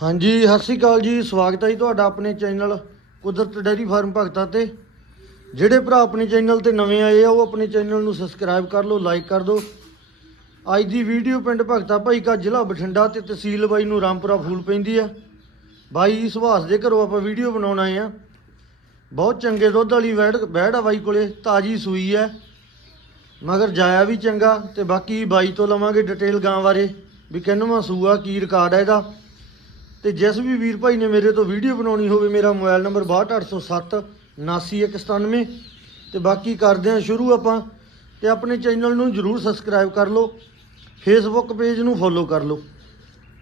ਹਾਂਜੀ, ਸਤਿ ਸ਼੍ਰੀ ਅਕਾਲ ਜੀ। ਸਵਾਗਤ ਹੈ ਜੀ ਤੁਹਾਡਾ ਆਪਣੇ ਚੈਨਲ ਕੁਦਰਤ ਡੈਰੀ ਫਾਰਮ ਭਗਤਾ ਤੇ। ਜਿਹੜੇ ਭਰਾ ਆਪਣੇ ਚੈਨਲ ਤੇ ਨਵੇਂ ਆਏ ਆ, ਉਹ ਆਪਣੇ ਚੈਨਲ ਨੂੰ ਸਬਸਕ੍ਰਾਈਬ ਕਰ ਲਓ, ਲਾਈਕ ਕਰ ਦਿਓ। ਅੱਜ ਦੀ ਵੀਡੀਓ ਪਿੰਡ ਭਗਤਾ ਭਾਈ ਕਾ ਜ਼ਿਲ੍ਹਾ ਬਠਿੰਡਾ ਤੇ ਤਹਿਸੀਲ ਬਾਈ ਨੂੰ ਰਾਮਪੁਰਾ ਫੂਲ ਪੈਂਦੀ ਆ। ਬਾਈ ਸੁਭਾਸ਼ ਦੇ ਘਰੋਂ ਆਪਾਂ ਵੀਡੀਓ ਬਣਾਉਣ ਆਏ ਆ। ਬਹੁਤ ਚੰਗੇ ਦੁੱਧ ਵਾਲੀ ਵੈੜ ਵੈੜ ਆ ਬਾਈ ਕੋਲੇ, ਤਾਜੀ ਸੂਈ ਹੈ ਮਗਰ ਜਾਇਆ ਵੀ ਚੰਗਾ ਤੇ ਬਾਕੀ ਬਾਈ ਤੋਂ ਲਵਾਂਗੇ ਡਿਟੇਲ ਗਾਂ ਬਾਰੇ, ਵੀ ਕਿੰਨਵਾਂ ਸੂਆ, ਕੀ ਰਿਕਾਰਡ ਹੈ ਇਹਦਾ। ਤੇ ਜਿਸ ਵੀ ਵੀਰ ਭਾਈ ਨੇ ਮੇਰੇ ਤੋਂ ਵੀਡੀਓ ਬਣਾਉਣੀ ਹੋਵੇ, ਮੇਰਾ ਮੋਬਾਈਲ ਨੰਬਰ 62807 79197 ਤੇ ਬਾਕੀ ਕਰਦੇ ਹਾਂ ਸ਼ੁਰੂ ਆਪਾਂ, ਤੇ ਆਪਣੇ ਚੈਨਲ ਨੂੰ ਜਰੂਰ ਸਬਸਕ੍ਰਾਈਬ ਕਰ ਲਓ ਫੇਸਬੁੱਕ ਪੇਜ ਨੂੰ ਫੋਲੋ ਕਰ ਲਓ।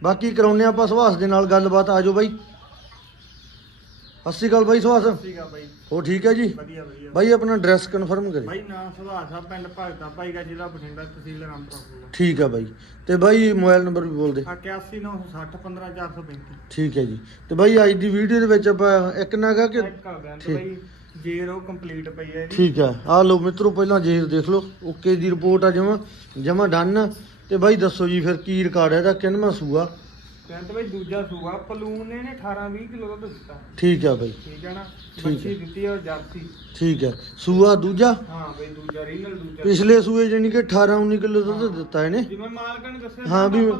ਬਾਕੀ ਕਰਾਉਨੇ ਆਪਾਂ ਸੁਭਾਸ਼ ਦੇ ਨਾਲ ਗੱਲਬਾਤ ਆਜੋ ਬਾਈ। ਸਤਿ ਸ਼੍ਰੀ ਅਕਾਲ ਬਾਈ ਸੁਭਾਸ਼। ਠੀਕ ਆ ਬਾਈ। ਹੋ ਠੀਕ ਹੈ ਜੀ? ਵਧੀਆ ਵਧੀਆ। ਬਾਈ ਆਪਣਾ ਐਡਰੈਸ ਕਨਫਰਮ ਕਰੇ ਬਾਈ ਨਾਮ ਸੁਭਾਸ਼ ਆ ਪਿੰਡ ਭਗਤਾ ਭਾਈ ਦਾ ਜ਼ਿਲ੍ਹਾ ਬਠਿੰਡਾ ਤਹਿਸੀਲ ਰਾਮਪੁਰਾ। ਠੀਕ ਹੈ ਬਾਈ। ਤੇ ਬਾਈ ਮੋਬਾਈਲ ਨੰਬਰ ਵੀ ਬੋਲ ਦੇ। 8196015435 ਠੀਕ ਹੈ ਜੀ। ਤੇ ਬਾਈ ਅੱਜ ਦੀ ਵੀਡੀਓ ਦੇ ਵਿੱਚ ਆਪਾਂ ਇੱਕ ਨਾਗਾ ਕਿ ਚੈੱਕ ਕਰ ਦਿਆਂ ਠੀਕ। ਬਾਈ ਜੀਰੋ ਕੰਪਲੀਟ ਪਈ ਹੈ ਜੀ। ਠੀਕ ਹੈ। ਆ ਲਓ ਮਿੱਤਰੋ ਪਹਿਲਾਂ ਜੇਰ ਦੇਖ ਲਓ। ਓਕੇ ਦੀ ਰਿਪੋਰਟ ਆ ਜਮਾ ਜਮਾ ਡਨ ਤੇ ਬਾਈ ਦੱਸੋ ਜੀ ਫਿਰ ਕੀ ਰਿਕਾਰਡ ਹੈ ਇਹਦਾ ਕਿੰਨਵਾਂ ਸੂਆ? ਕਹਿੰਦੇ ਬਾਈ ਦੂਜਾ ਸੂਆ ਪਲੂਨ ਨੇ ਨੇ 18 20 ਕਿਲੋ ਦੁੱਧ ਦਿੱਤਾ। ਠੀਕ ਹੈ ਬਾਈ। ਠੀਕ ਹੈ ਨਾ? ਠੀਕ ਹੈ। ਬੱਚੀ ਦਿੱਤੀ ਆ ਜਰਸੀ। ਠੀਕ ਹੈ ਸੂਆ ਦੂਜਾ? ਹਾਂ ਬਾਈ ਦੂਜਾ ਰੀਨਲ ਦੂਜਾ। ਪਿਛਲੇ ਸੂਏ ਜਾਨੀ ਕਿ 18 19 ਕਿਲੋ ਦੁੱਧ ਦਿੱਤਾ ਇਹਨੇ। ਜਿਵੇਂ ਮਾਲਕਾਂ ਨੇ ਦੱਸਿਆ ਹਾਂ ਵੀ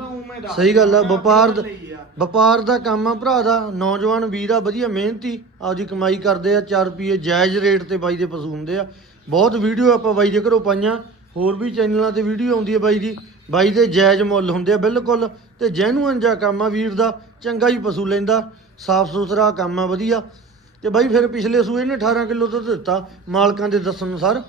ਸਹੀ ਗੱਲ ਆ, ਵਪਾਰ ਦਾ- ਆ। ਵਪਾਰ ਦਾ ਕੰਮ ਆ ਭਰਾ ਦਾ ਨੌਜਵਾਨ ਵੀਰ ਆ ਵਧੀਆ ਮਿਹਨਤੀ ਆਪਦੀ ਕਮਾਈ ਕਰਦੇ ਆ 4 ਰੁਪਏ ਜਾਇਜ਼ ਰੇਟ ਤੇ ਬਾਈ ਦੇ ਪਸ਼ੂ ਹੁੰਦੇ ਆ। ਬਹੁਤ ਵੀਡੀਓ ਆਪਾਂ ਬਾਈ ਦੇ ਘਰੋਂ ਪਾਈਆਂ ਹੋਰ ਵੀ ਚੈਨਲਾਂ ਤੇ ਵੀਡੀਓ ਆਉਂਦੀ ਹੈ ਬਾਈ ਦੀ। ਬਾਈ ਦੇ ਜਾਇਜ਼ ਮੁੱਲ ਹੁੰਦੇ ਆ ਬਿਲਕੁਲ ਤੇ ਜੈਨੂਅਨ ਜਿਹਾ ਕੰਮ ਆ ਵੀਰ ਦਾ ਚੰਗਾ ਹੀ ਪਸ਼ੂ ਲੈਂਦਾ ਸਾਫ਼ ਸੁਥਰਾ ਕੰਮ ਆ ਵਧੀਆ। ਤੇ ਬਾਈ ਫਿਰ ਪਿਛਲੇ ਸੂਏ ਨੇ 18 ਕਿਲੋ ਦੁੱਧ ਦਿੱਤਾ ਮਾਲਕਾਂ ਦੇ ਦੱਸਣ ਅਨੁਸਾਰ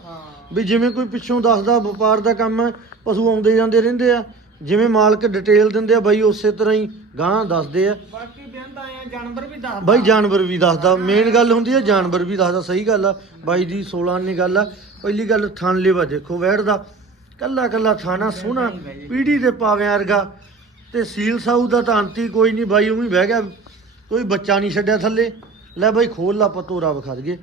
ਵੀ ਜਿਵੇਂ ਕੋਈ ਪਿੱਛੋਂ ਦੱਸਦਾ ਵਪਾਰ ਦਾ ਕੰਮ ਹੈ ਪਸ਼ੂ ਆਉਂਦੇ ਜਾਂਦੇ ਰਹਿੰਦੇ ਆ ਜਿਵੇਂ ਮਾਲਕ ਡਿਟੇਲ ਦਿੰਦੇ ਆ ਬਾਈ ਉਸੇ ਤਰ੍ਹਾਂ ਹੀ ਗਾਂ ਦੱਸਦੇ ਆ। ਬਾਕੀ ਤਾਂ ਆਇਆ ਜਾਨਵਰ ਵੀ ਦੱਸਦਾ। ਬਾਈ ਜਾਨਵਰ ਵੀ ਦੱਸਦਾ ਮੇਨ ਗੱਲ ਹੁੰਦੀ ਹੈ ਜਾਨਵਰ ਵੀ ਦੱਸਦਾ ਸਹੀ ਗੱਲ ਆ ਬਾਈ ਦੀ 16 ਨੇ ਗੱਲ ਆ। ਪਹਿਲੀ ਗੱਲ ਥਣ ਲੇਵਾ ਦੇਖੋ ਵੈੜ ਦਾ ਕੱਲਾ ਕੱਲਾ ਥਾਣਾ ਸੋਹਣਾ ਪੀੜੀ ਦੇ ਪਾਵਿਆਂ ਵਰਗਾ। ਤੇ ਸੀਲ ਸਾਊ ਦਾ ਤਾਂ ਅੰਤੀ ਕੋਈ ਨਹੀਂ ਬਾਈ ਉਵੇਂ ਬਹਿ ਗਿਆ। ਕੋਈ ਬੱਚਾ ਨਹੀਂ ਛੱਡਿਆ ਥੱਲੇ। ਲੈ ਬਾਈ ਖੋਲ ਲਾ ਪਤੋਰਾ ਵਿਖਾ ਦਈਏ।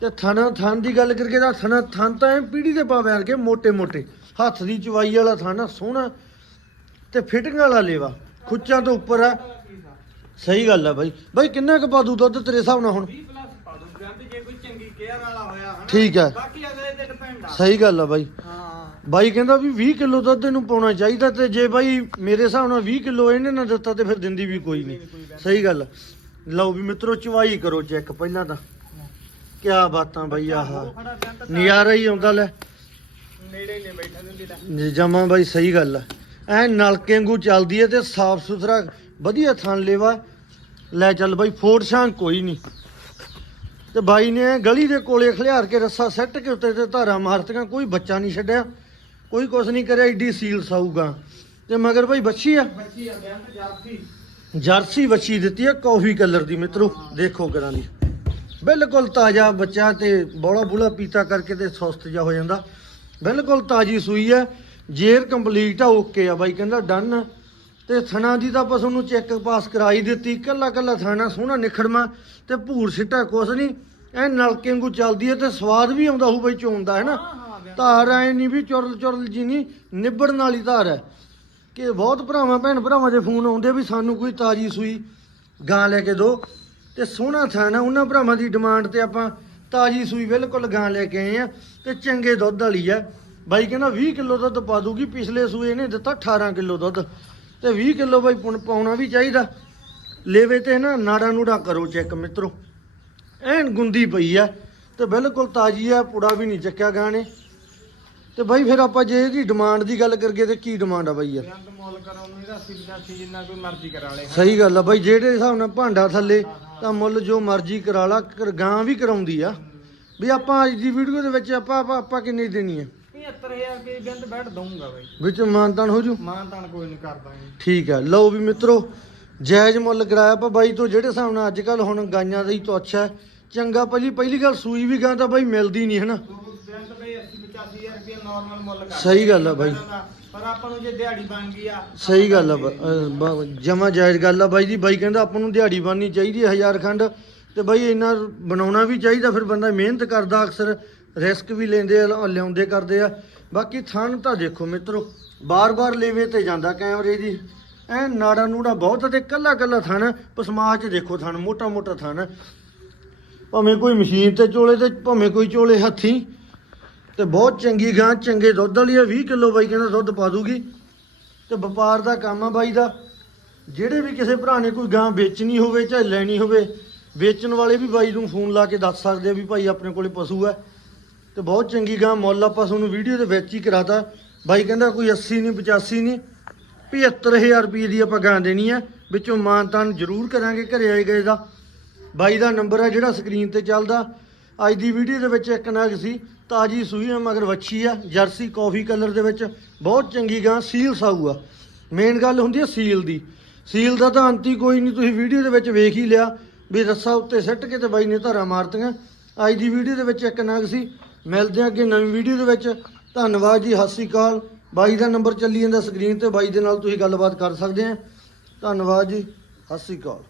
ਤੇ ਥਾਣਾ ਥਾਨ ਦੀ ਗੱਲ ਕਰਕੇ ਦਾ ਥਾਣਾ ਥਾਨ ਤਾਂ ਐ ਪੀੜੀ ਦੇ ਪਾਵਿਆਂ ਵਰਗੇ ਮੋٹے ਮੋٹے ਹੱਥ ਦੀ ਚਵਾਈ ਵਾਲਾ ਥਾਣਾ ਸੋਹਣਾ। ਤੇ ਫਿਟਿੰਗ ਵਾਲਾ ਲੇਵਾ। ਖੁੱਚਾਂ ਤੋਂ ਉੱਪਰ ਆ। ਸਹੀ ਗੱਲ ਆ ਬਾਈ। ਬਾਈ ਕਿੰਨਾ ਕੁ ਪਾਦੂ ਦੁੱਧ ਤੇਰੇ ਹਿਸਾਬ ਨਾਲ ਹੁਣ? ਠੀਕ ਹੈ ਬਾਕੀ ਅਗਲੇ ਤੇ ਡਿਪੈਂਡ ਸਹੀ ਗੱਲ ਆ ਬਾਈ। ਬਾਈ ਕਹਿੰਦਾ ਵੀ 20 ਕਿਲੋ ਦੁੱਧ ਇਹਨੂੰ ਪਾਉਣਾ ਚਾਹੀਦਾ ਤੇ ਜੇ ਬਾਈ ਮੇਰੇ ਹਿਸਾਬ ਨਾਲ 20 ਕਿਲੋ ਇਹਨੇ ਨਾ ਦਿੱਤਾ ਤੇ ਫਿਰ ਦਿੰਦੀ ਵੀ ਕੋਈ ਨਹੀਂ। ਸਹੀ ਗੱਲ। ਲਓ ਵੀ ਮਿੱਤਰੋ ਚਵਾਈ ਕਰੋ ਚੈੱਕ ਪਹਿਲਾਂ ਤਾਂ। ਕਿਆ ਬਾਤਾਂ ਬਾਈ ਆਹ। ਨਜ਼ਾਰਾ ਹੀ ਆਉਂਦਾ ਲੈ। ਨੇੜੇ ਨੇ ਬੈਠਾ ਦਿੰਦੀ ਲੈ ਜਮਾ ਬਾਈ ਸਹੀ ਗੱਲ ਆ। ਐ ਨਲਕੇ ਵਾਂਗੂ ਚੱਲਦੀ ਹੈ ਤੇ ਸਾਫ਼ ਸੁਥਰਾ ਵਧੀਆ ਥਣ ਲੇਵਾ। ਲੈ ਚੱਲ ਬਾਈ ਫੋੜ ਸ਼ਾਂਕ ਕੋਈ ਨਹੀਂ। ਤੇ ਬਾਈ ਨੇ ਗਲੀ ਦੇ ਕੋਲੇ ਖਲਿਆਰ ਕੇ ਰੱਸਾ ਸੱਟ ਕੇ ਉੱਤੇ ਤੇ ਧਾਰਾਂ ਮਾਰਤੀਆਂ ਕੋਈ ਬੱਚਾ ਨਹੀਂ ਛੱਡਿਆ। ਕੋਈ ਕੁਛ ਨਹੀਂ ਕਰਿਆ ਏਡੀ ਸੀਲ ਸਾਊਗਾ। ਤੇ ਮਗਰ ਬਾਈ ਬੱਚੀ ਆ? ਬੱਚੀ ਆ ਬੈਂਤ ਜਾਫੀ ਜਰਸੀ। ਬੱਚੀ ਦਿੱਤੀ ਆ ਕਾਫੀ ਕਲਰ ਦੀ ਮਿੱਤਰੋ ਦੇਖੋ ਕਰਾਂ ਦੀ ਬਿਲਕੁਲ ਤਾਜ਼ਾ ਬੱਚਾ ਤੇ ਬੋਲਾ ਬੁਲਾ ਪੀਤਾ ਕਰਕੇ ਤੇ ਸੁਸਤ ਜਾ ਹੋ ਜਾਂਦਾ। ਬਿਲਕੁਲ ਤਾਜੀ ਸੂਈ ਹੈ ਜੇਰ ਕੰਪਲੀਟ ਆ ਓਕੇ ਆ ਬਾਈ ਕਹਿੰਦਾ ਡਨ ਤੇ ਥਣਾ ਦੀ ਤਾਂ ਆਪਾਂ ਤੁਹਾਨੂੰ ਚੈੱਕ ਪਾਸ ਕਰਾਈ ਦਿੱਤੀ ਕੱਲਾ ਕੱਲਾ ਥਾਣਾ ਸੋਹਣਾ ਨਿਖੜਮਾ ਤੇ ਭੂਰ ਸਿੱਟਾ ਕੁਛ ਨਹੀਂ। ਐ ਨਲਕੇ ਵਾਂਗੂ ਚੱਲਦੀ ਹੈ ਤੇ ਸਵਾਦ ਵੀ ਆਉਂਦਾ ਹੋਊ ਬਾਈ ਚੋਣ ਦਾ ਹੈ ਨਾ? ਧਾਰ ਐ ਨਹੀਂ ਵੀ ਚੁਰਲ ਚੁਰਲ ਜੀ ਨਹੀਂ ਨਿਬੜਨ ਵਾਲੀ ਧਾਰ ਹੈ। ਕਿ ਬਹੁਤ ਭਰਾਵਾਂ, ਭੈਣ ਭਰਾਵਾਂ ਦੇ ਫੋਨ ਆਉਂਦੇ ਵੀ ਸਾਨੂੰ ਕੋਈ ਤਾਜੀ ਸੂਈ ਗਾਂ ਲੈ ਕੇ ਦਿਓ ਤੇ ਸੋਹਣਾ ਥਾਣਾ ਉਹਨਾਂ ਭਰਾਵਾਂ ਦੀ ਡਿਮਾਂਡ ਤੇ ਆਪਾਂ ਤਾਜੀ ਸੂਈ ਬਿਲਕੁਲ ਗਾਂ ਲੈ ਕੇ ਆਏ ਆ, ਤੇ ਚੰਗੇ ਦੁੱਧ ਵਾਲੀ ਆ। ਬਾਈ ਕਹਿੰਦਾ 20 ਕਿਲੋ ਦੁੱਧ ਪਾ ਦੂਗੀ, ਪਿਛਲੇ ਸੂਏ ਨੇ ਦਿੱਤਾ 18 ਕਿਲੋ ਦੁੱਧ। ਤੇ 20 ਕਿਲੋ ਬਾਈ ਪੁਣ ਪਾਉਣਾ ਵੀ ਚਾਹੀਦਾ। ਲੇਵੇ ਤੇ ਨਾ ਨਾੜਾ ਨੂੜਾ ਕਰੋ ਚੈੱਕ ਮਿੱਤਰੋ। ਐਨ ਗੁੰਦੀ ਪਈ ਆ, ਤੇ ਬਿਲਕੁਲ ਤਾਜੀ ਆ, ਪੁੜਾ ਵੀ ਨਹੀਂ ਚੱਕਿਆ ਗਾਂ ਨੇ। ਤੇ ਬਾਈ ਫਿਰ ਆਪਾਂ ਜੇ ਇਹਦੀ ਡਿਮਾਂਡ ਦੀ ਗੱਲ ਕਰੀਏ ਤੇ ਕੀ ਡਿਮਾਂਡ ਆ ਬਾਈ ਯਾਰ? ਬੈਂਤ ਮੁੱਲ ਕਰਾਉਣ ਨੂੰ ਇਹਦਾ 80 85 ਜਿੰਨਾ ਕੋਈ ਮਰਜ਼ੀ ਕਰਾ ਲੇ ਸਹੀ ਗੱਲ ਆ ਬਾਈ ਜਿਹੜੇ ਹਿਸਾਬ ਨਾਲ ਭਾਂਡਾ ਥੱਲੇ ਤਾਂ ਮੁੱਲ ਜੋ ਮਰਜ਼ੀ ਕਰਾ ਲਾ ਗਾਂ ਵੀ ਕਰਾਉਂਦੀ ਆ। ਵੀ ਆਪਾਂ ਅੱਜ ਦੀ ਵੀਡੀਓ ਦੇ ਵਿੱਚ ਆਪਾਂ ਆਪਾਂ ਆਪਾਂ ਕਿੰਨੀ ਦੇਣੀ ਆ? 75000 ਰੁਪਏ ਬੈਂਤ ਬੈਠ ਦਊਂਗਾ ਬਾਈ। ਵਿੱਚ ਮਾਨਤਾਨ ਹੋ ਜੂ? ਮਾਂ ਤਾਨ ਕੋਈ ਨਹੀਂ ਕਰਦਾ ਜੀ। ਠੀਕ ਆ ਲਓ ਵੀ ਮਿੱਤਰੋ ਜਾਇਜ਼ ਮੁੱਲ ਕਰਾਇਆ ਆਪਾਂ ਬਾਈ ਤੋਂ ਜਿਹੜੇ ਹਿਸਾਬ ਨਾਲ ਅੱਜ ਕੱਲ ਹੁਣ ਗਾਈਆਂ ਦਾ ਹੀ ਤੁੱਛ ਹੈ। ਚੰਗਾ ਭਾਜੀ ਪਹਿਲੀ ਗੱਲ ਸੂਈ ਵੀ ਗਾਂ ਤਾਂ ਬਾਈ ਮਿਲਦੀ ਨਹੀਂ ਹਨਾ ਬੈਂਤ ਬਈ 80 85000 ਰੁਪਏ ਨਾਰਮਲ ਮੁੱਲ ਕਰ ਸਹੀ ਗੱਲ ਆ ਬਾਈ। ਪਰ ਆਪਾਂ ਨੂੰ ਜੇ ਦਿਹਾੜੀ ਬਣ ਗਈ ਆ ਸਹੀ ਗੱਲ ਆ ਜਮਾ ਜਾਇਜ਼ ਗੱਲ ਆ ਬਾਈ ਜੀ। ਬਾਈ ਕਹਿੰਦਾ ਆਪਾਂ ਨੂੰ ਦਿਹਾੜੀ ਬਣਨੀ ਚਾਹੀਦੀ ਹੈ ਹਜ਼ਾਰ ਖੰਡ। ਤੇ ਬਾਈ ਇੰਨਾ ਬਣਾਉਣਾ ਵੀ ਚਾਹੀਦਾ ਫਿਰ ਬੰਦਾ ਮਿਹਨਤ ਕਰਦਾ ਅਕਸਰ ਰਿਸਕ ਵੀ ਲੈਂਦੇ ਆ ਲ- ਲਿਆਉਂਦੇ ਕਰਦੇ ਆ। ਬਾਕੀ ਥਣ ਤਾਂ ਦੇਖੋ ਮਿੱਤਰੋ ਬਾਰ-ਬਾਰ ਲੇਵੇ ਤੇ ਜਾਂਦਾ ਕੈਮਰੇ ਦੀ। ਐ ਨਾੜਾ ਨੂੜਾ ਬਹੁਤ ਤੇ ਕੱਲਾ ਕੱਲਾ ਥਣ ਪਸਮਾ ਚ ਦੇਖੋ ਥਣ ਮੋਟਾ ਮੋਟਾ ਥਣ ਭਾਵੇਂ ਕੋਈ ਮਸ਼ੀਨ ਤੇ ਚੋਲੇ ਤੇ ਭਾਵੇਂ ਕੋਈ ਚੋਲੇ ਹੱਥੀ। ਤੇ ਬਹੁਤ ਚੰਗੀ ਗਾਂ, ਚੰਗੇ ਦੁੱਧ ਵਾਲੀ ਆ 20 ਕਿਲੋ ਬਾਈ ਕਹਿੰਦਾ ਦੁੱਧ ਪਾ ਦੂਗੀ। ਤੇ ਵਪਾਰ ਦਾ ਕੰਮ ਆ ਬਾਈ ਦਾ। ਜਿਹੜੇ ਵੀ ਕਿਸੇ ਭਰਾ ਨੇ ਕੋਈ ਗਾਂ ਵੇਚਣੀ ਹੋਵੇ, ਚਾਹੇ ਲੈਣੀ ਹੋਵੇ, ਵੇਚਣ ਵਾਲੇ ਵੀ ਬਾਈ ਨੂੰ ਫੋਨ ਲਾ ਕੇ ਦੱਸ ਸਕਦੇ ਆ ਵੀ ਭਾਈ ਆਪਣੇ ਕੋਲੇ ਪਸ਼ੂ ਹੈ ਤੇ ਬਹੁਤ ਚੰਗੀ ਗਾਂ, ਮੁੱਲ ਆਪਾਂ ਤੁਹਾਨੂੰ ਵੀਡੀਓ ਦੇ ਵਿੱਚ ਹੀ ਕਰਾਤਾ। ਬਾਈ ਕਹਿੰਦਾ ਕੋਈ 80 ਨਹੀਂ 85 ਨਹੀਂ 75000 ਰੁਪਏ ਦੀ ਆਪਾਂ ਗਾਂ ਦੇਣੀ ਹੈ ਵਿੱਚੋਂ ਮਾਨਤਾਨ ਜ਼ਰੂਰ ਕਰਾਂਗੇ ਘਰੇ ਆਏ ਗਏ ਦਾ। ਬਾਈ ਦਾ ਨੰਬਰ ਹੈ ਜਿਹੜਾ ਸਕਰੀਨ ਤੇ ਚੱਲਦਾ। ਅੱਜ ਦੀ ਵੀਡੀਓ ਦੇ ਵਿੱਚ ਇੱਕ ਨਗ ਸੀ, ਤਾਜੀ ਸੂਈ ਆ, ਮਗਰ ਵੱਛੀ ਆ, ਜਰਸੀ ਕਾਫੀ ਕਲਰ ਦੇ ਵਿੱਚ, ਬਹੁਤ ਚੰਗੀ ਗਾਂ ਸੀਲ ਸਾਊ ਆ। ਮੇਨ ਗੱਲ ਹੁੰਦੀ ਹੈ ਸੀਲ ਦੀ। ਸੀਲ ਦਾ ਤਾਂ ਅੰਤ ਹੀ ਕੋਈ ਨਹੀਂ, ਤੁਸੀਂ ਵੀਡੀਓ ਦੇ ਵਿੱਚ ਵੇਖ ਹੀ ਲਿਆ ਵੀ ਰੱਸਾ ਉੱਤੇ ਸਿੱਟ ਕੇ ਤੇ ਬਾਈ ਨੇ ਧਾਰਾ ਮਾਰਤੀਆਂ। ਅੱਜ ਦੀ ਵੀਡੀਓ ਦੇ ਵਿੱਚ ਇੱਕ ਨਗ ਸੀ। ਮਿਲਦੇ ਹਾਂ ਅੱਗੇ ਨਵੀਂ ਵੀਡੀਓ ਦੇ ਵਿੱਚ। ਧੰਨਵਾਦ ਜੀ, ਸਤਿ ਸ਼੍ਰੀ ਅਕਾਲ। ਬਾਈ ਦਾ ਨੰਬਰ ਚੱਲੀ ਜਾਂਦਾ ਸਕਰੀਨ ਤੇ, ਬਾਈ ਦੇ ਨਾਲ ਤੁਸੀਂ ਗੱਲਬਾਤ ਕਰ ਸਕਦੇ ਆ। ਧੰਨਵਾਦ ਜੀ, ਸਤਿ ਸ਼੍ਰੀ ਅਕਾਲ।